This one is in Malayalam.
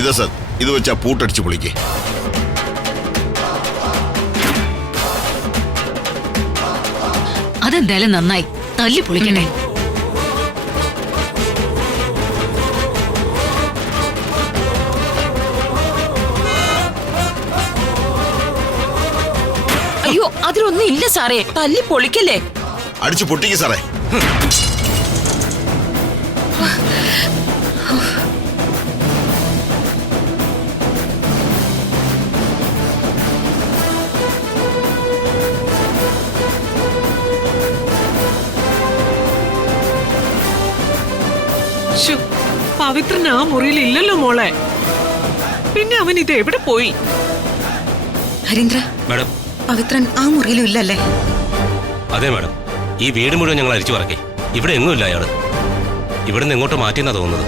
ഇതാ സാർ, ഇത് വെച്ചാ പൂട്ടടിച്ച് പൊളിക്കേ. അതെന്തായാലും നന്നായി, തല്ലി പൊളിക്കണേ. അയ്യോ, അതിലൊന്നും ഇല്ല സാറേ, തല്ലി പൊളിക്കല്ലേ. അടിച്ചു പൊട്ടിക്ക് സാറേ. പവിത്രൻ ആ മുറിയിൽ ഇല്ലല്ലോ മോളെ. പിന്നെ അവൻ ഇത് എവിടെ പോയി? ഹരീന്ദ്ര, മാഡം, പവിത്രൻ ആ മുറിയിലും ഇല്ലല്ലേ? അതെ മാഡം, ഈ വീട് മുഴുവൻ ഞങ്ങൾ അരിച്ചു പറക്കേ. ഇവിടെ എങ്ങുമില്ല അയാള്. ഇവിടുന്ന് എങ്ങോട്ട് മാറ്റിയെന്നാ തോന്നുന്നത്.